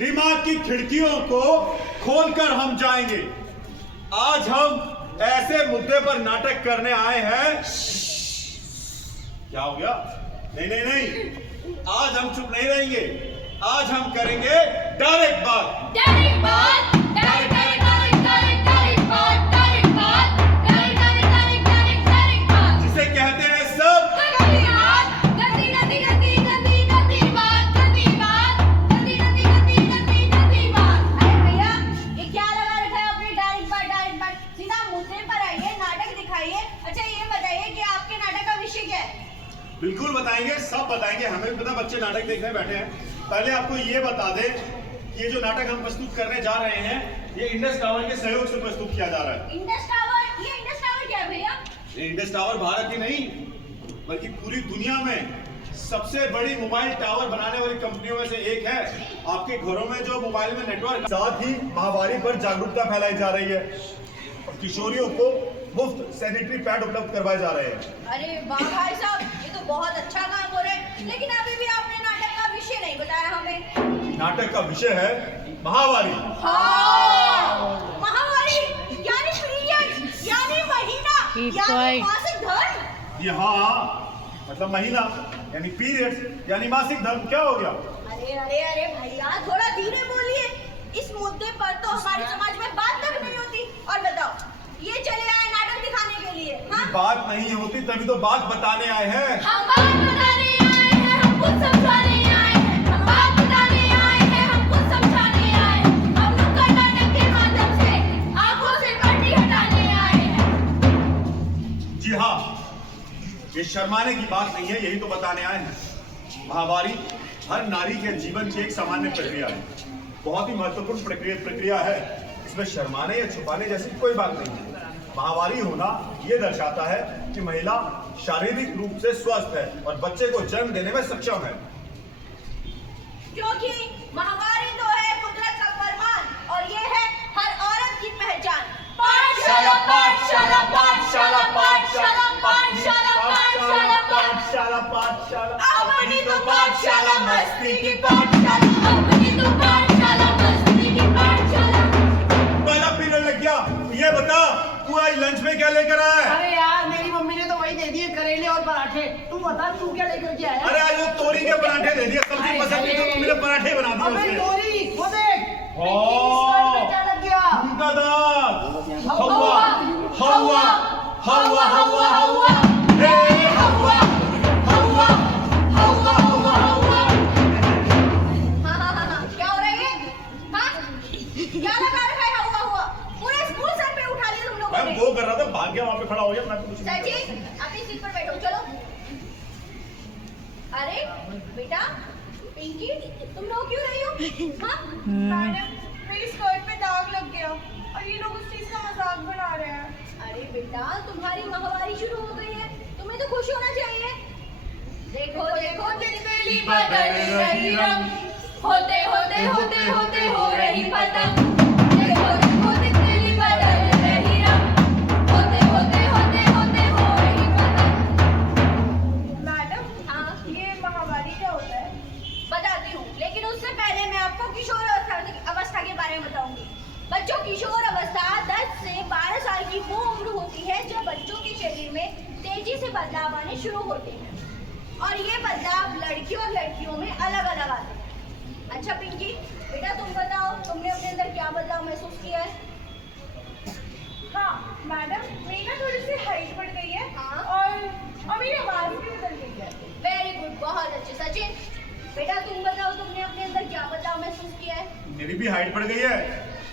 दिमाग की खिड़कियों को खोलकर हम जाएंगे। आज हम ऐसे मुद्दे पर नाटक करने आए हैं। क्या हो गया? नहीं नहीं नहीं, आज हम चुप नहीं रहेंगे। आज हम करेंगे डायरेक्ट बात। डायरेक्ट बात, direct direct direct direct direct बात, डायरेक्ट बात, direct direct direct direct direct बात, जिसे कहते हैं सब गंदी बात, गंदी गंदी गंदी गंदी गंदी बात, गंदी बात, गंदी गंदी गंदी गंदी गंदी बात। अरे भैया, ये क्या लगा रखा है आपने? डायरेक्ट बात, डायरेक्ट बात। सीधा मुद्दे पर आइए, नाटक दिखाइए। अच्छा ये बताइए कि आपके नाटक का विषय क्या है? बिल्कुल बताएंगे, सब बताएंगे। हमें भी पता बच्चे नाटक देखने बैठे हैं। पहले आपको ये बता दे कि ये जो नाटक हम प्रस्तुत करने जा रहे हैं, ये इंडस टावर के सहयोग से प्रस्तुत किया जा रहा है। Indus tower? ये इंडस टावर क्या है भैया? ये इंडस टावर भारत ही नहीं बल्कि पूरी दुनिया में सबसे बड़ी मोबाइल टावर बनाने वाली कंपनियों में से एक है। आपके घरों में जो मोबाइल में नेटवर्क, साथ ही महामारी पर जागरूकता फैलाई जा रही है और किशोरियों को मुफ्त सैनिटरी पैड उपलब्ध करवाए जा रहे हैं। अरे वाह भाई साहब, ये तो बहुत अच्छा काम हो रहा है। लेकिन अभी भी आपने नाटक का विषय नहीं बताया हमें। नाटक का विषय है महामारी। हाँ, महामारी यानी पीरियड, यानी महीना, यानी मासिक धर्म। ये हाँ, मतलब महीना यानी पीरियड्स यानी मासिक धर्म। क्या हो गया? अरे अरे अरे भैया, थोड़ा धीरे बोलिए। इस मुद्दे पर तो हमारे समाज में बात तक नहीं होती। और बताओ, ये चले आए नाटक दिखाने के लिए? हाँ? बात नहीं होती तभी तो बात बताने आए हैं। हम बात बताने आए हैं, हम कुछ समझाने आए हैं। हम बात बताने आए हैं, हम कुछ समझाने आए हैं। हम नुक्कड़ नाटक के माध्यम से आंखों से पट्टी हटाने आए हैं। जी हाँ, ये शर्माने की बात नहीं है, यही तो बताने आए हैं। महामारी हर नारी के जीवन की एक सामान्य प्रक्रिया है। बहुत ही महत्वपूर्ण प्रक्रिया है। इसमें शर्माने या छुपाने जैसी कोई बात नहीं है। महामारी होना ये दर्शाता है कि महिला शारीरिक रूप से स्वस्थ है और बच्चे को जन्म देने में सक्षम है। क्योंकि महामारी तो है कुदरत का फरमान और ये है हर औरत की पहचान। पाठशाला पाठशाला पाठशाला पाठशाला पाठशाला पाठशाला पाठशाला पाठशाला अपनी तो पाठशाला मस्ती की पाठशाला, अपनी तो पाठशाला मस्ती की पाठशाला। पहला पीरियड लग गया। ये बता, तू आज लंच में क्या लेकर आया है? अरे यार, मेरी मम्मी ने तो वही दे दिए, करेले और पराठे। तू बता, तू क्या लेकर के आया? अरे आज वो तोरी के पराठे दे दिए। सब्जी पसंद नहीं तो तुमने पराठे बना दिए अबे उसके। तोरी, वो देख। हाँ। क्या लग गया? उनका दांत। हवा हवा हवा हवा हवा हे हवा हवा हवा हवा हवा। हाँ, क्या हो रहा है ये? हाँ? क्या लगा रखा है हुआ हुआ? पूरे स्कूल सर पे उठा लिया तुम लोगों मैं ने। वो कर रहा था, भाग गया, वहां पे खड़ा हो गया। मैं कुछ सचिन, अपनी सीट पर बैठो, चलो। अरे बेटा, पिंकी, तुम रो क्यों रही हो? हाँ? मैडम, मेरी स्कर्ट पे दाग लग गया और ये लोग उस चीज का मजाक बना रहे हैं। अरे बेटा, तुम्हारी महामारी शुरू हो गई है, तुम्हें तो खुश होना चाहिए। देखो देखो तितली बदल रही रंग, होते होते होते होते हो रही पतंग। देखो देखो तितली बदल रही रंग, होते होते होते होते हो रही पतंग। मैडम, हाँ, ये महामारी क्या होता है? बताती हूँ, लेकिन उससे पहले मैं आपको किशोर अवस्था के बारे में बताऊंगी। बच्चों, किशोर अवस्था 10 से 12 साल की वो उम्र होती है जब बच्चों के शरीर में तेजी से बदलाव आने शुरू होते हैं और ये बदलाव लड़कियों और लड़कियों में अलग अलग आते हैं। अच्छा पिंकी, बेटा तुम बताओ, तुमने अपने अंदर क्या बदलाव महसूस किया है? हाँ मैडम, मेरी ना थोड़ी सी हाइट बढ़ गई है। हाँ। और मेरी आवाज भी बदल गई है। वेरी गुड, बहुत अच्छे। सचिन, बेटा तुम बताओ, तुमने अपने अंदर क्या बदलाव महसूस किया है? मेरी भी हाइट बढ़ गई है,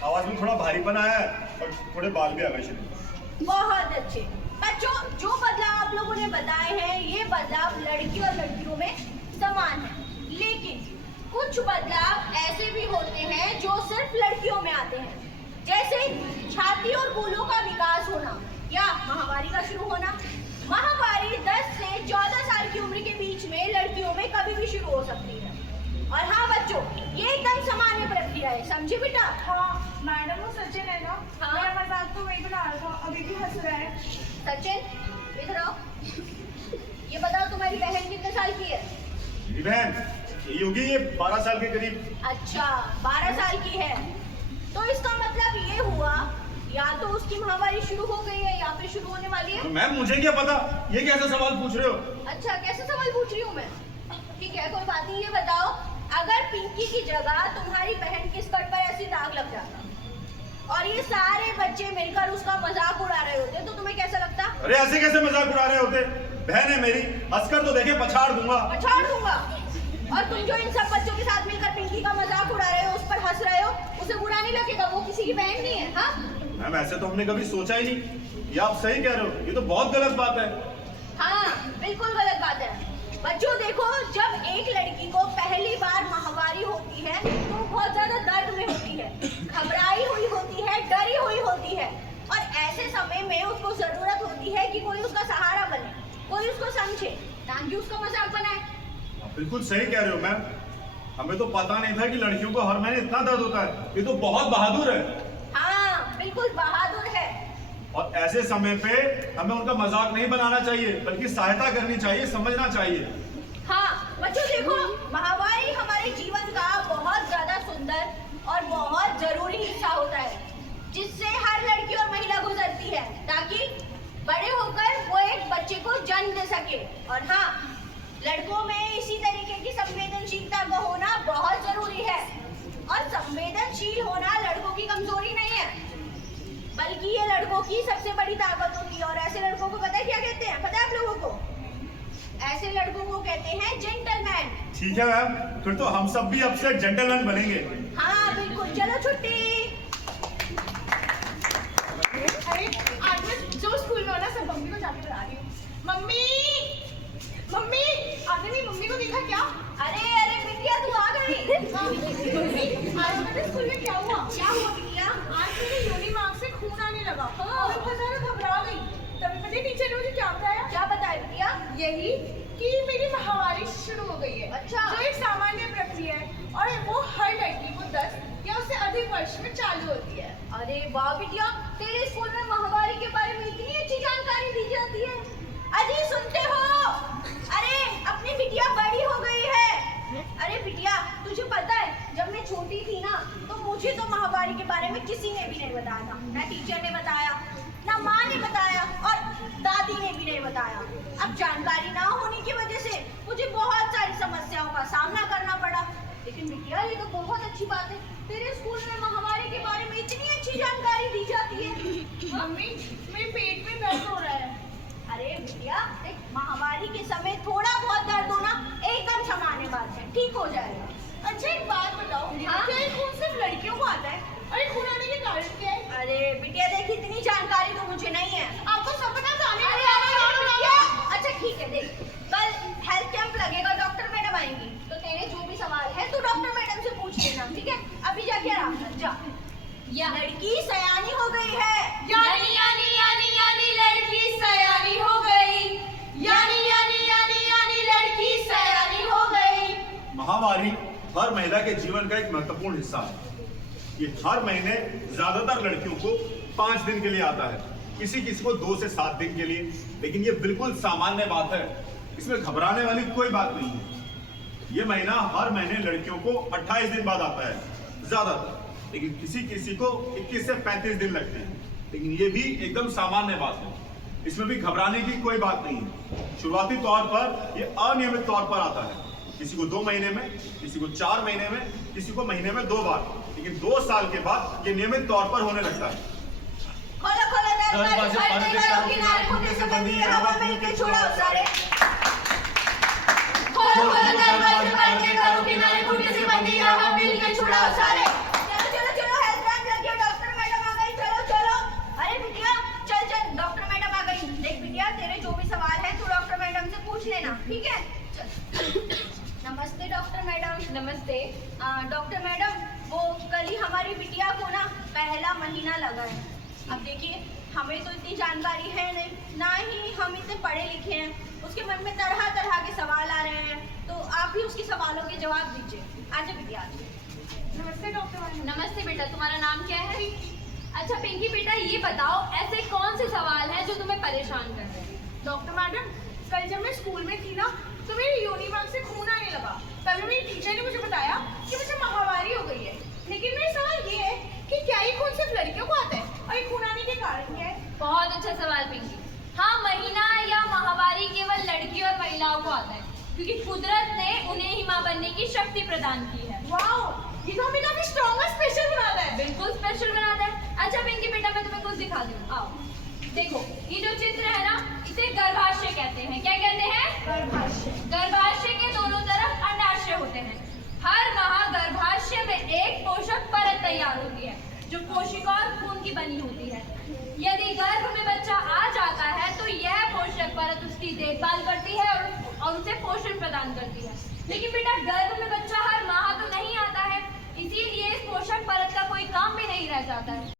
आवाज में थोड़ा भारीपन आया है और थोड़े बाल भी आ गए शरीर। बहुत अच्छे बच्चों, जो बदलाव आप लोगों ने बताए हैं ये बदलाव लड़की और लड़कियों में समान है, लेकिन कुछ बदलाव ऐसे भी होते हैं जो सिर्फ लड़कियों में आते हैं, जैसे छाती और फूलों का विकास होना या महामारी का शुरू होना। महामारी 10 से 14 साल की उम्र के बीच में लड़कियों में कभी भी शुरू हो सकती है। और हाँ बच्चों, ये एकदम सामान्य प्रक्रिया है, समझे बेटा? हाँ मैडम, वो सचिन है ना, हाँ। मेरा मजाक तो वही बना रहा था, अभी भी हंस रहा है। सचिन इधर आओ। ये बताओ, तुम्हारी बहन कितने साल की है? मेरी बहन यही होगी ये 12 साल के करीब। अच्छा 12 साल की है, तो इसका मतलब ये हुआ या तो उसकी महामारी शुरू हो गई है या फिर शुरू होने वाली है। तो मैम मुझे क्या पता, ये कैसा सवाल पूछ रहे हो? अच्छा कैसे सवाल पूछ रही हूँ मैं? ठीक है कोई बात नहीं, ये बताओ अगर पिंकी की जगह तुम्हारी बहन के स्कर्ट पर ऐसी दाग लग जाता और ये सारे बच्चे मिलकर उसका मजाक उड़ा रहे होते तो तुम्हें कैसा लगता? अरे ऐसे कैसे मजाक उड़ा रहे होते? बहन है मेरी, हंसकर तो देखे पछाड़ दूंगा। पछाड़ दूंगा? और तुम जो इन सब बच्चों के साथ मिलकर पिंकी का मजाक उड़ा रहे हो, उस पर हंस रहे हो, उसे बुरा नहीं लगेगा? वो किसी की बहन नहीं है। हाँ मैम ऐसे तो हमने कभी सोचा ही नहीं, ये आप सही कह रहे हो, ये तो बहुत गलत बात है। हाँ बिल्कुल गलत बात है। बच्चों देखो, जब एक लड़की को पहली बार माहवारी होती है तो बहुत ज्यादा दर्द में होती है, घबराई हुई होती है, डरी हुई होती है, और ऐसे समय में उसको जरूरत होती है कि कोई उसका सहारा बने, कोई उसको समझे, ना कि उसका मजाक बनाए। आप बिल्कुल सही कह रहे हो मैम, हमें तो पता नहीं था कि लड़कियों को हर महीने इतना दर्द होता है। ये तो बहुत बहादुर है। हाँ बिल्कुल बहादुर है। और ऐसे समय पे हमें उनका मजाक नहीं बनाना चाहिए, बल्कि सहायता करनी चाहिए, समझना चाहिए। हाँ बच्चों देखो, माहवारी हमारे जीवन का बहुत ज्यादा सुंदर और बहुत जरूरी हिस्सा होता है, जिससे हर लड़की और महिला गुजरती है ताकि बड़े होकर वो एक बच्चे को जन्म दे सके। और हाँ, लड़कों में इसी तरीके की संवेदनशीलता का होना बहुत जरूरी है, और संवेदनशील होना लड़कों की कमजोरी नहीं है, बल्कि ये लड़कों की सबसे बड़ी ताकत होती है। और ऐसे लड़कों को पता है क्या कहते हैं? पता है आप लोगों को? ऐसे लड़कों को कहते हैं जेंटलमैन। ठीक है मैम, फिर तो हम सब भी अब से जेंटलमैन बनेंगे। हाँ बिल्कुल, चलो छुट्टी। अरे आज मैं जो स्कूल में हो ना, सब मम्मी को जाके बता रही हूँ। मम्मी मम्मी, आपने मेरी मम्मी को देखा क्या? अरे अरे बिटिया तू आ गई। मम्मी आज पता है स्कूल में क्या हुआ? क्या हुआ बिटिया? आज मेरे यूनी मार्क्स से खून आने लगा और मैं बहुत ज्यादा घबरा गई। तभी पता है टीचर ने मुझे क्या बताया? क्या बताया बिटिया? यही कि मेरी माहवारी शुरू हो गई है। अच्छा। जो एक सामान्य प्रक्रिया है और वो हर लड़की को 10 या उससे अधिक वर्ष में चालू होती है। अरे वाह बिटिया, तेरे स्कूल में माहवारी के बारे में इतनी अच्छी जानकारी दी जाती है। अजी सुनते हो? अरे अपनी बिटिया बड़ी हो गई है। अरे बिटिया तुझे पता है, जब मैं छोटी थी ना तो मुझे तो माहवारी के बारे में किसी ने भी नहीं बताया था, ना टीचर ने बताया, ना माँ ने बताया, और दादी ने भी नहीं बताया। अब जानकारी ना होने की वजह से मुझे बहुत सारी समस्याओं का सामना करना पड़ा। लेकिन बिटिया ये तो बहुत अच्छी बात है, तेरे स्कूल में माहवारी के बारे में इतनी अच्छी जानकारी दी जाती है। मम्मी मेरे पेट में दर्द हो रहा है। अरे बिटिया देख, माहवारी के समय थोड़ा बहुत दर्द होना एकदम सामान्य बात है, ठीक हो जाएगा। अच्छा एक बात बताओ, हाँ? क्या ये खून सिर्फ लड़कियों को आता है? अरे खून आने के कारण क्या है? अरे बिटिया देख, इतनी जानकारी तो मुझे नहीं है। आपको सब पता जाने अच्छा ठीक है, देख कल हेल्थ कैंप लगेगा, डॉक्टर मैडम आएंगी, तो तेरे जो भी सवाल है तो डॉक्टर मैडम से पूछ लेना, ठीक है? अभी जाके आराम कर जा। या लड़की सयानी हो गई है। यानी यानी यानी यानी लड़की सयानी हो गई। यानी यानी यानी यानी लड़की सयानी हो गई। महावारी हर महिला के जीवन का एक महत्वपूर्ण हिस्सा है। ये हर महीने ज्यादातर लड़कियों को 5 दिन के लिए आता है, किसी किसी को 2 से 7 दिन के लिए, लेकिन ये बिल्कुल सामान्य बात है, इसमें घबराने वाली कोई बात नहीं है। ये महीना हर महीने लड़कियों को 28 दिन बाद आता है ज्यादातर, लेकिन किसी किसी को 21 से 35 दिन लगते हैं, लेकिन ये भी एकदम सामान्य बात है, इसमें भी घबराने की कोई बात नहीं है। शुरुआती तौर पर ये अनियमित तौर पर आता है, किसी को 2 महीने में, किसी को 4 महीने में, किसी को महीने में 2 बार, लेकिन 2 साल के बाद ये नियमित तौर पर होने लगता है। खोलो खोलो दरवाजे, पर्दे करो किनारे, खूंटे से बंदी है, हवा में के छुड़ाओ सारे। खोलो खोलो दरवाजे, पर्दे करो किनारे, खूंटे से बंदी है, हवा में के छुड़ाओ सारे। चलो चलो चलो, हेल्थ कैंप लग गया, डॉक्टर मैडम आ गई, चलो चलो। अरे बिटिया चल चल, डॉक्टर मैडम आ गई। देख बिटिया, तेरे जो भी सवाल है तू डॉक्टर मैडम से पूछ लेना, ठीक है? चल। नमस्ते डॉक्टर मैडम। नमस्ते। डॉक्टर मैडम, वो कल ही हमारी बिटिया को ना पहला महीना लगा है। अब देखिए, हमें तो इतनी जानकारी है नहीं, ना ही हम इतने पढ़े लिखे हैं, उसके मन में तरह तरह के सवाल आ रहे हैं, तो आप ही उसके सवालों के जवाब दीजिए। आजा बिटिया आजा। नमस्ते डॉक्टर मैडम। नमस्ते बेटा, तुम्हारा नाम क्या है? अच्छा पिंकी बेटा, ये बताओ ऐसे कौन से सवाल हैं जो तुम्हें परेशान कर रहे हैं? डॉक्टर मैडम, कल जब मैं स्कूल में थी ना तो मेरे यूनी मार्क्स से खून आने लगा, तभी मेरी टीचर ने मुझे बताया कि मुझे माहवारी हो गई है। लेकिन मेरा सवाल ये है कि क्या ये खून सिर्फ लड़कियों को आता है और ये खून आने के कारण क्या है? बहुत अच्छा सवाल पिंकी। हाँ, महीना या माहवारी केवल लड़की और महिलाओं को आता है क्योंकि कुदरत ने उन्हें ही माँ बनने की शक्ति प्रदान की है। वाओ, ये तो हमें काफी स्ट्रॉन्ग और स्पेशल बनाता है। बिल्कुल स्पेशल बनाता है। अच्छा पिंकी बेटा, मैं तुम्हें कुछ दिखा दूँ, आओ देखो। ये जो चित्र है ना, इसे गर्भाशय कहते हैं। क्या कहते हैं? गर्भाशय। गर्भाशय के दोनों तरफ अंडाशय होते हैं। हर माह गर्भाशय में एक पोषक परत तैयार होती है जो कोशिका और खून की बनी होती है। यदि गर्भ में बच्चा आ जाता है तो यह पोषक परत उसकी देखभाल करती है और उसे पोषण प्रदान करती है। लेकिन बेटा, गर्भ में बच्चा हर माह तो नहीं आता है, इसीलिए इस पोषक परत का कोई काम भी नहीं रह जाता है।